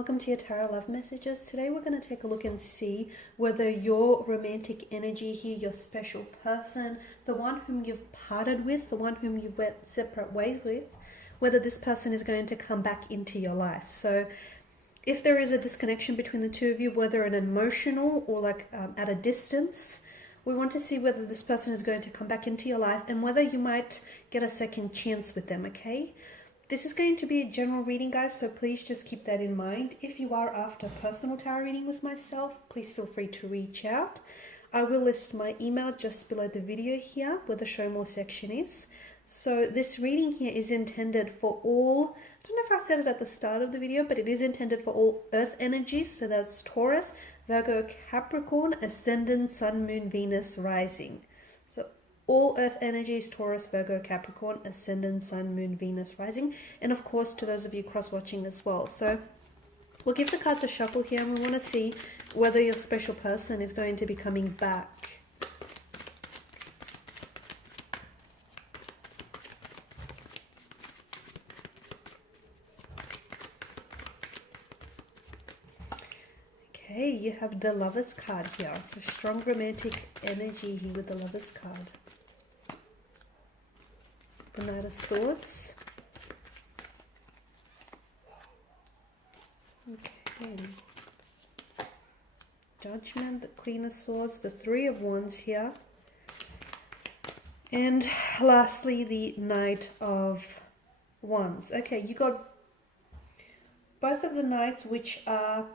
welcome to your Tarot Love Messages. Today we're going to take a look and see whether your romantic energy here, your special person, the one whom you've parted with, the one whom you went separate ways with, whether this person is going to come back into your life. So if there is a disconnection between the two of you, whether an emotional or at a distance, we want to see whether this person is going to come back into your life and whether you might get a second chance with them, okay? This is going to be a general reading, guys, so please just keep that in mind. If you are after a personal tarot reading with myself, please feel free to reach out. I will list my email just below the video here where the show more section is. So this reading here is intended for all, I don't know if I said it at the start of the video, but it is intended for all earth energies. So that's Taurus, Virgo, Capricorn, Ascendant, Sun, Moon, Venus, Rising. So all earth energies, Taurus, Virgo, Capricorn, Ascendant, Sun, Moon, Venus, Rising. And of course, to those of you cross-watching as well. So we'll give the cards a shuffle here and we want to see whether your special person is going to be coming back. Okay, you have the Lovers card here. So strong romantic energy here with the Lovers card. The Knight of Swords. Okay. Judgment, the Queen of Swords, the Three of Wands here. And lastly, the Knight of Wands. Okay, you got both of the Knights, which are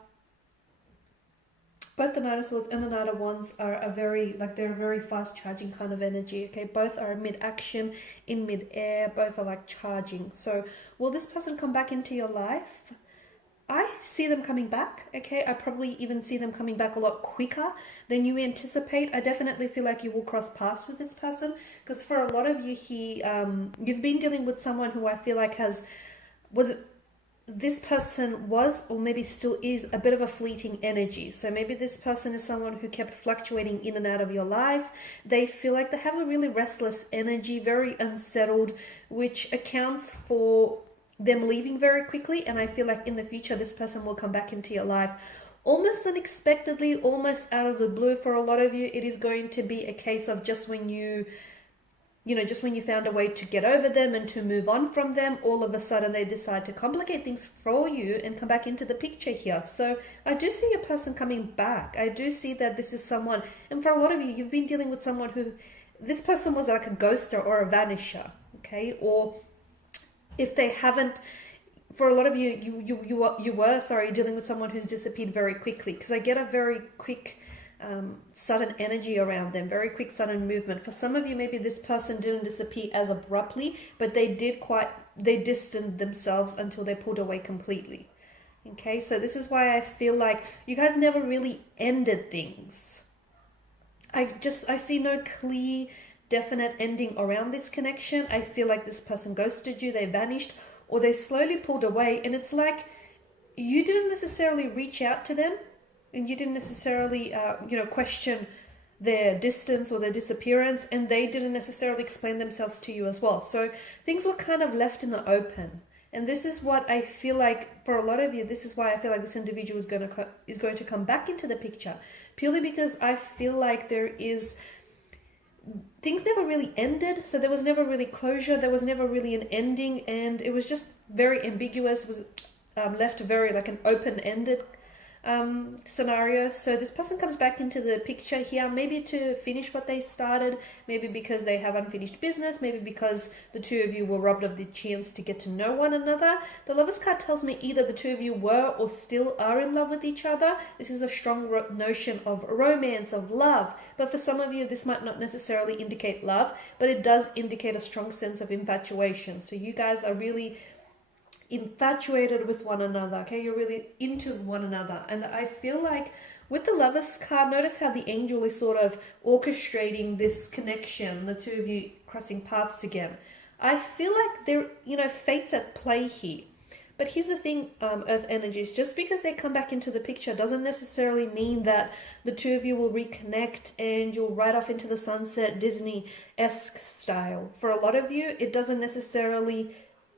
both the Knight of Swords and the Knight of Wands are they're a very fast charging kind of energy, okay? Both are mid-action, in mid-air, both are like charging. So will this person come back into your life? I see them coming back, okay? I probably even see them coming back a lot quicker than you anticipate. I definitely feel like you will cross paths with this person because for a lot of you here, you've been dealing with someone who I feel like this person was or maybe still is a bit of a fleeting energy. So maybe this person is someone who kept fluctuating in and out of your life. They feel like they have a really restless energy, very unsettled, which accounts for them leaving very quickly. And I feel like in the future this person will come back into your life almost unexpectedly, almost out of the blue. For a lot of you, it is going to be a case of just when you found a way to get over them and to move on from them, all of a sudden they decide to complicate things for you and come back into the picture here. So I do see a person coming back. I do see that this is someone, and for a lot of you, you've been dealing with someone who, this person was like a ghoster or a vanisher, okay? Or if they haven't, for a lot of you, you were dealing with someone who's disappeared very quickly, because I get a very quick, sudden energy around them, very quick sudden movement. For some of you, maybe this person didn't disappear as abruptly, but they distanced themselves until they pulled away completely. Okay, so this is why I feel like you guys never really ended things. I see no clear, definite ending around this connection. I feel like this person ghosted you, they vanished, or they slowly pulled away, and it's like you didn't necessarily reach out to them, and you didn't necessarily, question their distance or their disappearance, and they didn't necessarily explain themselves to you as well. So things were kind of left in the open. And this is what I feel like for a lot of you, this is why I feel like this individual is going to come back into the picture. Purely because I feel like things never really ended. So there was never really closure. There was never really an ending. And it was just very ambiguous. It was left very like an open-ended scenario. So this person comes back into the picture here, maybe to finish what they started, maybe because they have unfinished business, maybe because the two of you were robbed of the chance to get to know one another. The Lovers card tells me either the two of you were or still are in love with each other. This is a strong notion of romance, of love, but for some of you this might not necessarily indicate love, but it does indicate a strong sense of infatuation. So you guys are really infatuated with one another, okay? You're really into one another. And I feel like with the Lovers card, notice how the angel is sort of orchestrating this connection, the two of you crossing paths again. I feel like there, fate's at play here. But here's the thing, earth energies, just because they come back into the picture doesn't necessarily mean that the two of you will reconnect and you'll ride off into the sunset Disney-esque style. For a lot of you, it doesn't necessarily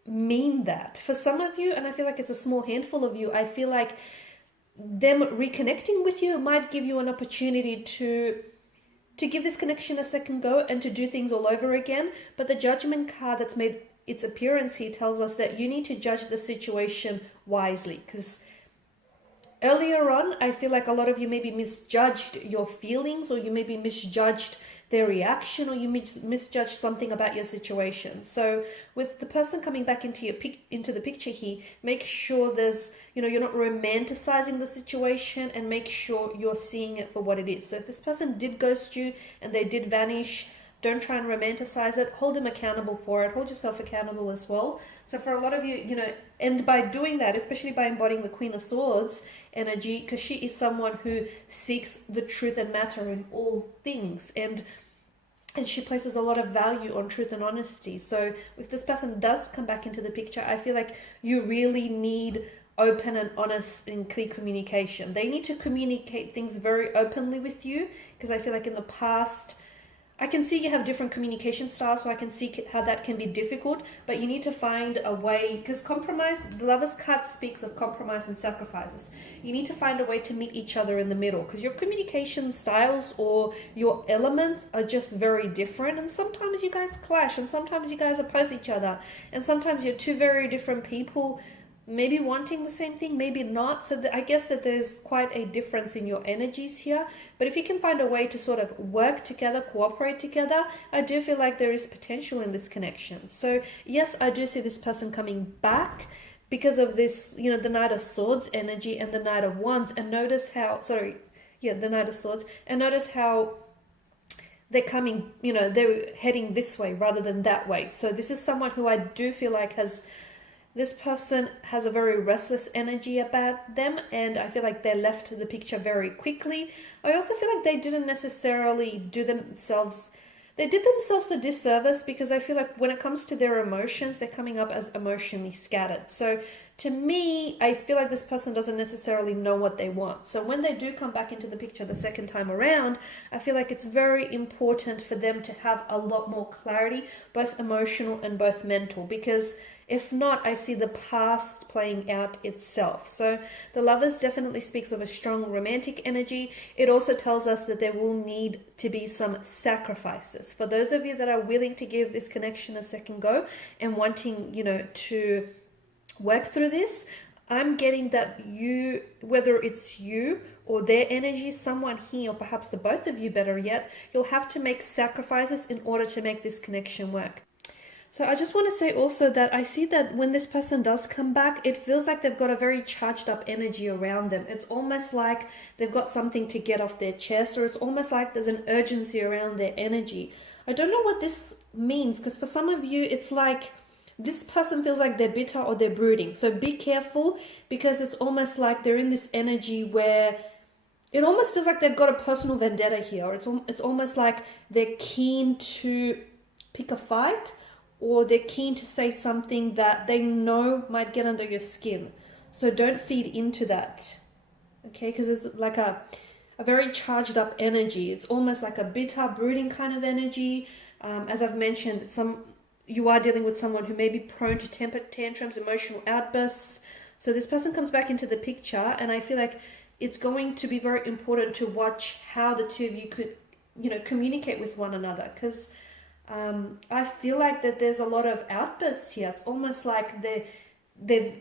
mean that. For some of you, and I feel like it's a small handful of you, I feel like them reconnecting with you might give you an opportunity to give this connection a second go and to do things all over again. But the Judgment card that's made its appearance here tells us that you need to judge the situation wisely, because earlier on, I feel like a lot of you maybe misjudged your feelings, or you maybe misjudged their reaction, or you misjudged something about your situation. So with the person coming back into the picture here, make sure there's, you're not romanticizing the situation, and make sure you're seeing it for what it is. So if this person did ghost you and they did vanish, don't try and romanticize it. Hold them accountable for it. Hold yourself accountable as well. So for a lot of you, and by doing that, especially by embodying the Queen of Swords energy, because she is someone who seeks the truth and matter in all things. And she places a lot of value on truth and honesty. So if this person does come back into the picture, I feel like you really need open and honest and clear communication. They need to communicate things very openly with you, because I feel like in the past, I can see you have different communication styles, so I can see how that can be difficult, but you need to find a way, because compromise, the Lover's card speaks of compromise and sacrifices. You need to find a way to meet each other in the middle, because your communication styles or your elements are just very different, and sometimes you guys clash, and sometimes you guys oppose each other, and sometimes you're two very different people, maybe wanting the same thing, maybe not. So I guess that there's quite a difference in your energies here. But if you can find a way to sort of work together, cooperate together, I do feel like there is potential in this connection. So yes, I do see this person coming back because of this, the Knight of Swords energy and the Knight of Wands. And notice how, the Knight of Swords. And notice how they're coming, they're heading this way rather than that way. So this is someone who I do feel like this person has a very restless energy about them, and I feel like they left the picture very quickly. I also feel like they didn't necessarily they did themselves a disservice, because I feel like when it comes to their emotions, they're coming up as emotionally scattered. So to me, I feel like this person doesn't necessarily know what they want. So when they do come back into the picture the second time around, I feel like it's very important for them to have a lot more clarity, both emotional and both mental, because if not, I see the past playing out itself. So the Lovers definitely speaks of a strong romantic energy. It also tells us that there will need to be some sacrifices. For those of you that are willing to give this connection a second go and wanting, to work through this, I'm getting that you, whether it's you or their energy, someone here, or perhaps the both of you, better yet, you'll have to make sacrifices in order to make this connection work. So I just want to say also that I see that when this person does come back, it feels like they've got a very charged up energy around them. It's almost like they've got something to get off their chest, or it's almost like there's an urgency around their energy. I don't know what this means, because for some of you, it's like this person feels like they're bitter or they're brooding. So be careful, because it's almost like they're in this energy where it almost feels like they've got a personal vendetta here. It's almost like they're keen to pick a fight, or they're keen to say something that they know might get under your skin. So don't feed into that, okay? Because it's like a very charged up energy. It's almost like a bitter, brooding kind of energy. As I've mentioned, you are dealing with someone who may be prone to temper tantrums, emotional outbursts. So this person comes back into the picture, and I feel like it's going to be very important to watch how the two of you could, communicate with one another, because I feel like that there's a lot of outbursts here. It's almost like they're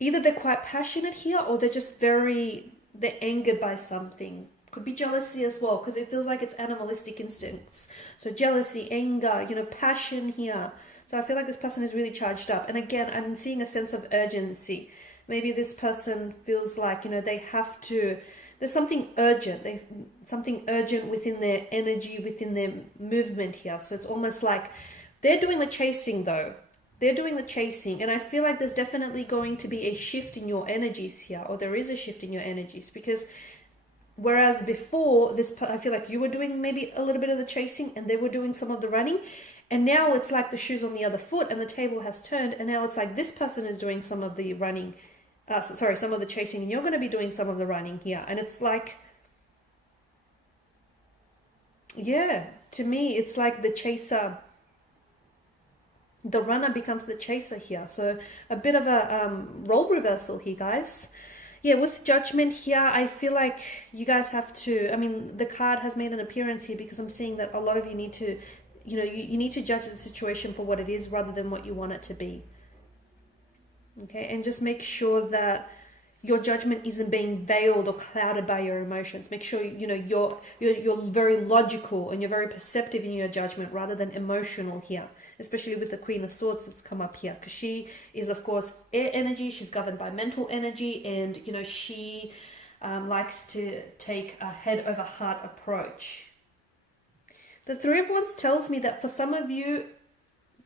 either they're quite passionate here, or they're angered by something. Could be jealousy as well, because it feels like it's animalistic instincts. So jealousy, anger, passion here. So I feel like this person is really charged up. And again, I'm seeing a sense of urgency. Maybe this person feels like, they have to, there's something urgent. Something urgent within their energy, within their movement here. So it's almost like they're doing the chasing though. They're doing the chasing. And I feel like there's definitely going to be a shift in your energies here, or there is a shift in your energies, because whereas before I feel like you were doing maybe a little bit of the chasing and they were doing some of the running. And now it's like the shoe's on the other foot and the table has turned. And now it's like this person is doing some of the running, some of the chasing, and you're going to be doing some of the running here. And it's like, yeah, to me, it's like the chaser the runner becomes the chaser here. So a bit of a role reversal here, guys. Yeah, with Judgment here, I feel like you guys have to, I mean, the card has made an appearance here because I'm seeing that a lot of you need to, you need to judge the situation for what it is rather than what you want it to be. Okay, and just make sure that your judgment isn't being veiled or clouded by your emotions. Make sure you're very logical and you're very perceptive in your judgment rather than emotional here, especially with the Queen of Swords that's come up here, because she is, of course, air energy. She's governed by mental energy, and she likes to take a head over heart approach. The Three of Wands tells me that for some of you,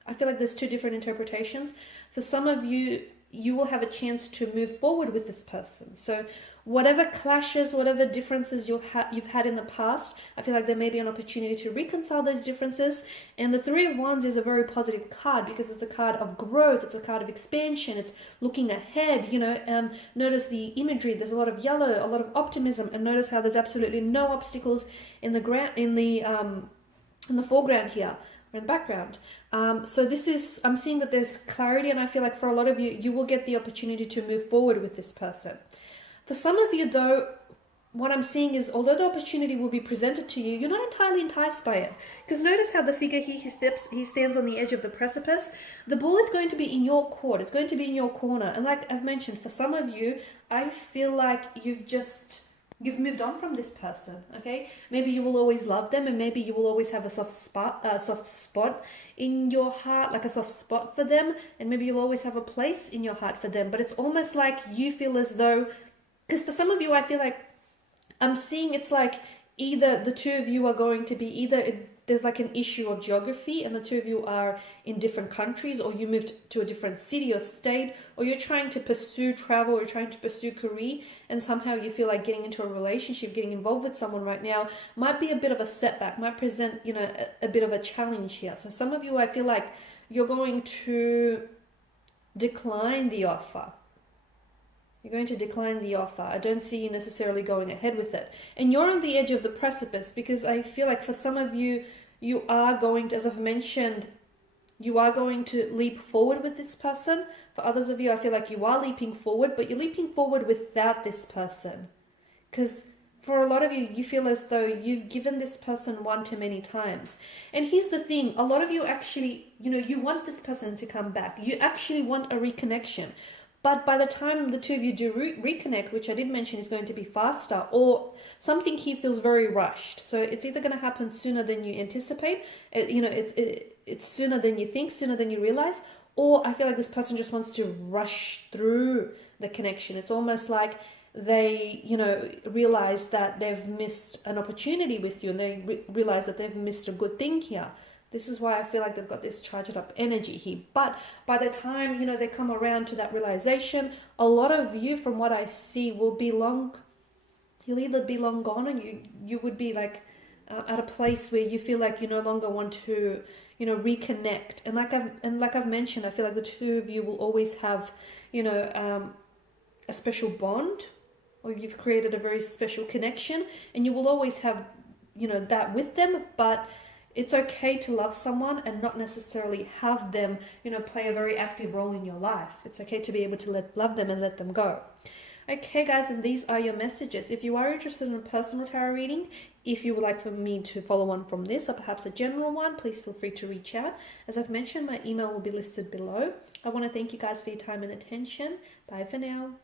I feel like there's two different interpretations. For some of you, you will have a chance to move forward with this person. So whatever clashes, whatever differences you've had in the past, I feel like there may be an opportunity to reconcile those differences. And the Three of Wands is a very positive card because it's a card of growth, it's a card of expansion, it's looking ahead. Notice the imagery, there's a lot of yellow, a lot of optimism, and notice how there's absolutely no obstacles in the foreground here, or in the background. So I'm seeing that there's clarity, and I feel like for a lot of you, you will get the opportunity to move forward with this person. For some of you though, what I'm seeing is, although the opportunity will be presented to you, you're not entirely enticed by it. Because notice how the figure here, he stands on the edge of the precipice. The ball is going to be in your court. It's going to be in your corner. And like I've mentioned, for some of you, I feel like you've moved on from this person, okay? Maybe you will always love them, and maybe you will always have a soft spot in your heart, like a soft spot for them, and maybe you'll always have a place in your heart for them. But it's almost like you feel as though, because for some of you, I feel like I'm seeing it's like either the two of you are going to be there's like an issue of geography and the two of you are in different countries, or you moved to a different city or state, or you're trying to pursue travel or trying to pursue career, and somehow you feel like getting into a relationship, getting involved with someone right now might be a bit of a setback, might present, a bit of a challenge here. So some of you, I feel like you're going to decline the offer. You're going to decline the offer. I don't see you necessarily going ahead with it. And you're on the edge of the precipice because I feel like for some of you, you are going to, as I've mentioned, you are going to leap forward with this person. For others of you, I feel like you are leaping forward, but you're leaping forward without this person. Because for a lot of you, you feel as though you've given this person one too many times. And here's the thing, a lot of you actually, you want this person to come back. You actually want a reconnection. But by the time the two of you do reconnect, which I did mention is going to be faster, or something here feels very rushed. So it's either going to happen sooner than you anticipate, it's sooner than you think, sooner than you realize, or I feel like this person just wants to rush through the connection. It's almost like they, realize that they've missed an opportunity with you, and they realize that they've missed a good thing here. This is why I feel like they've got this charged up energy here. But by the time, they come around to that realization, a lot of you, from what I see, will be you'll either be long gone, and you would be like at a place where you feel like you no longer want to, reconnect. And like I've mentioned, I feel like the two of you will always have, a special bond, or you've created a very special connection, and you will always have, that with them. But it's okay to love someone and not necessarily have them, play a very active role in your life. It's okay to be able to love them and let them go. Okay, guys, and these are your messages. If you are interested in a personal tarot reading, if you would like for me to follow on from this, or perhaps a general one, please feel free to reach out. As I've mentioned, my email will be listed below. I want to thank you guys for your time and attention. Bye for now.